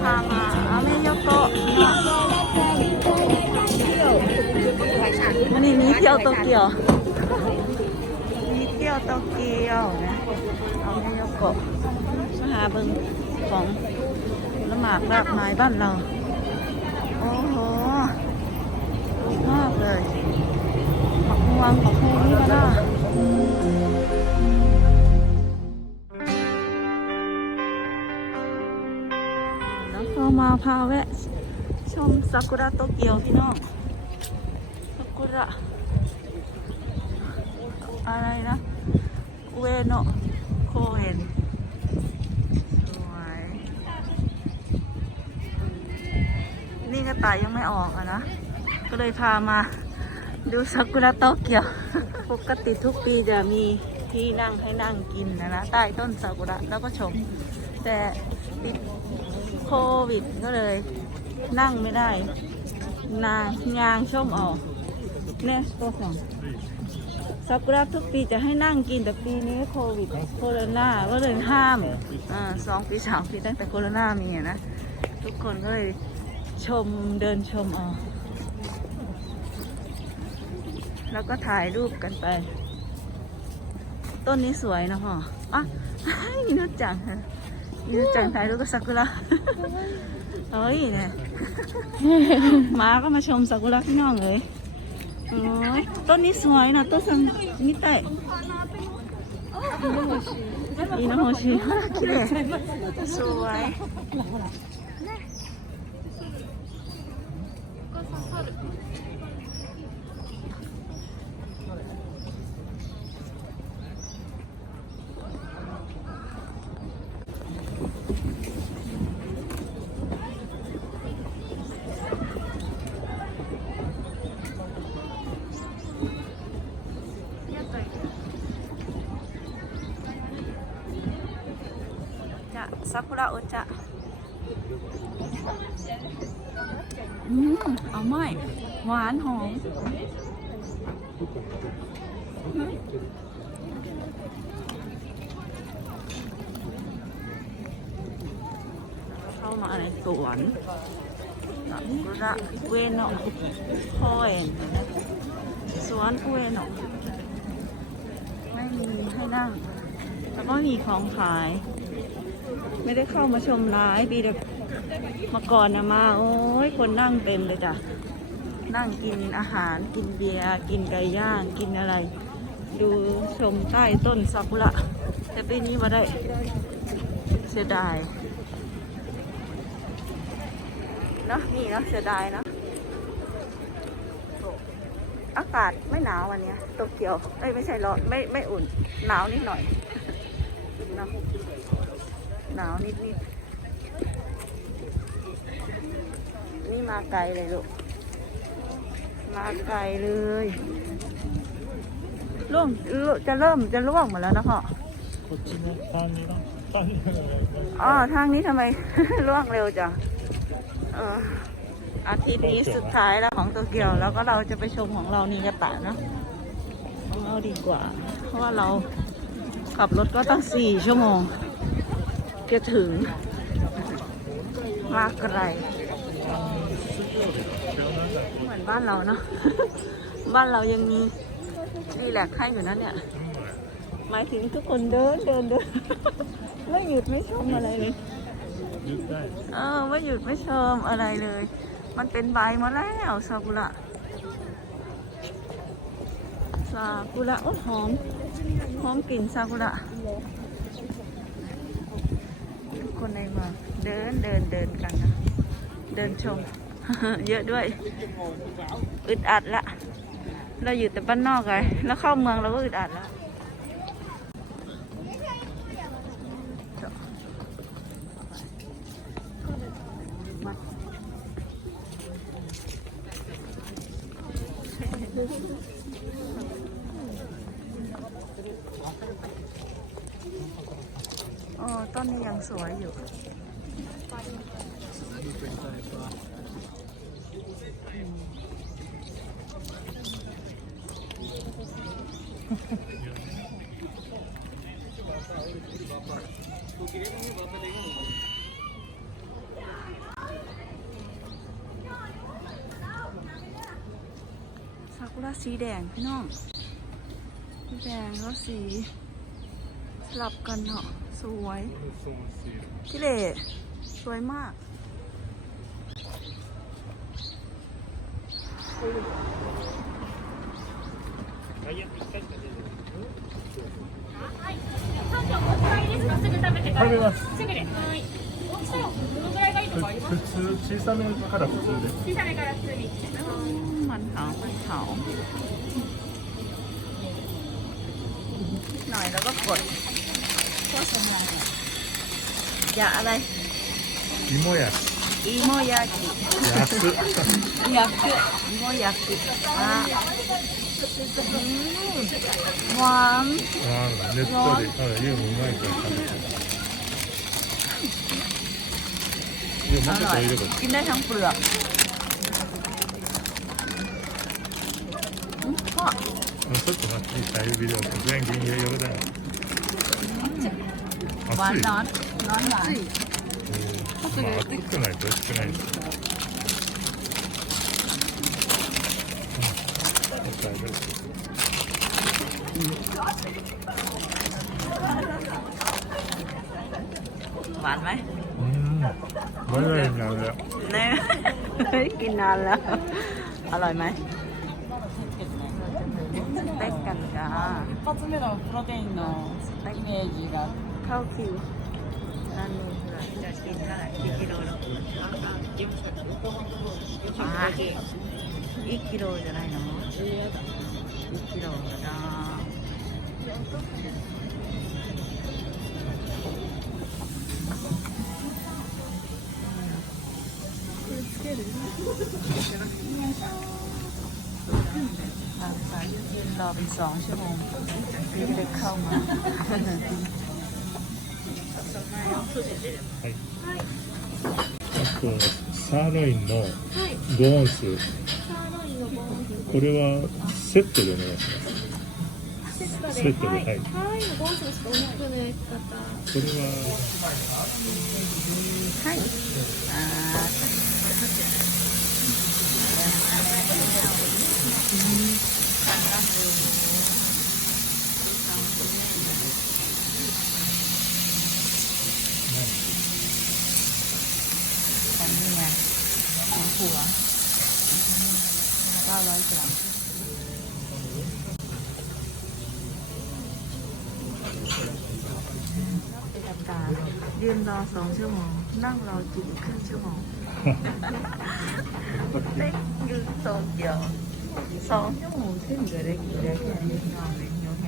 พามาอาเมโยโกะวันนี้มีเที่ยวโตเกียวมีเที่ยวโตเกียวนะอาเมโยโกะมหาเบิงของผลหมากรากไม้บ้านเรา โอ้โหมากเลยปักม่วงปักฮูนี่ก็ได้ มาพาแวะ ชมซากุระโตเกียวพี่น้องซากุระอะไรนะ เวโนะโคเอนสวยนี่กระต่ายยังไม่ออกอะนะ ก็เลยพามาดูซากุระโตเกียว ปกติทุกปีจะมีที่นั่งให้นั่งกินนะนะ ใต้ต้นซากุระแล้วก็ชม แต่ติด ควิดก็เลย นั่งไม่ได้ นางยางชมออก เนี่ยตัวของซากุระทุกปีจะให้นั่งกินแต่ปีนี้โควิดโคโรนาก็เลยห้ามอ่าสองปีสามปีตั้งแต่โคโรนามีนะ ทุกคนก็เลยชมเดินชมออกแล้วก็ถ่ายรูปกันไป ต้นนี้สวยนะพ่ออะอินุจัง อินุจังถ่ายรูปกับซากุระเฮ้ยเนี่ยหมาก็มาชมซากุระพี่น้องเลยโอ้ยต้นนี้สวยนะต้นสังนิเตะอินโฮชิคิเด ซากุระโอจะอืมเอาไม่หวานหอมเข้ามาในสวนซากุระเวโนะคอยนะสวนอุเอโนะไม่มีให้นั่ง แล้วก็มีของขาย ไม่ได้เข้ามาชมร้ายปีแต่เมาก่อนนะมา โอ้ยคนนั่งเต็มเลยจ้ะ นั่งกินอาหารกินเบียร์กินไก่ย่างกินอะไร ดูชมใต้ต้นซากุระแต่ปีนี้มาได้ เสียดายเนอะนี่เนอะเสียดายเนอะอากาศไม่หนาววันนี้โตเกียวเอ้ยไม่ใช่ร้อนไม่ไม่อุ่นหนาวนิดหน่อยเนอะ นาวนิดนิดนี่มาไกลเลยลูก มาไกลเลยร่วงจะเริ่มจะร่วงหมดแล้วนะพ่ออ๋อทางนี้ทำไมร่วงเร็วจ้ะอออาทิตย์นี้สุดท้ายแล้วของตัวเกียวแล้วก็เราจะไปชมของเรานี่กระตะเนาะเราดีกว่า เพราะว่าเราขับรถก็ตั้งสี่ชั่วโมง จะถึงมาไกลเหมือนบ้านเราเนาะบ้านเรายังมีรีแลกให้อยู่นั่นเนี่ย หมายถึงทุกคนเดินเดินเดินไม่หยุดไม่ชมอะไรเลยเออไม่หยุดไม่ชมอะไรเลย มันเป็นใบมาแล้วซากุระซากุระโอ้หอม หอมกลิ่นซากุระ คนในเมืองเดินเดินเดินกันนะ เดินชม เยอะด้วย อึดอัดละ เราอยู่แต่บ้านนอกไง แล้วเข้าเมืองเราก็อึดอัดแล้ว ต้นนี้ยังสวยอยู่ซากุระสีแดงพี่น้อง สีแดงแล้วสีสลับกันเนาะ สวยกิเลสวยมาก ダイヤ一回しか出て食食べますすぐで。はい。大きさはどのぐらいがいいとかあります普通小さめから普通で小さめから普通に。 มันเผามันเผาหน่อยแล้วก็กด โฆษณาเนี่ยอย่าอะไร 芋や อีโมยากิ 安っยากิอีโมยากิอ่ะอืมหวาน あーネットであユウもうまいから食べていやもうちょっと入れれば กินได้ทั้งเปลือกอืมก็ ちょっと待っていいか指で全銀入れようだよ หวาน 熱い ร้อน ร้อนหวาน まあ熱くないと美味しくないですうんもう一回入れる หวานไหม うんバナナになるね เน่ เฮ้ยกินนานแล้ว อร่อยไหมสเต็กกันจ้า 一発目のプロテインのイメージが เข้าคิวร้านนี้คือจะกินเท่าไหร่กี่กิโลแล้วอ่าอีกกิโลじゃないの1キロだなทางสายยืนรอเป็นสองชั่วโมงถึงจะได้เข้ามา はい。あとサーロインのボーンス、これはセットでお願いします。セットではい、サーロインのボーンスしかお方。これは。はい。あ của 900 gram ตายืนรอสองชั่วโมง นั่งรอกินครึ่งชั่วโมงได้ยืนโตเกียวสองชั่วโมงขึ้นเลยได้กินได้แค่นี้นอนเลยโอเค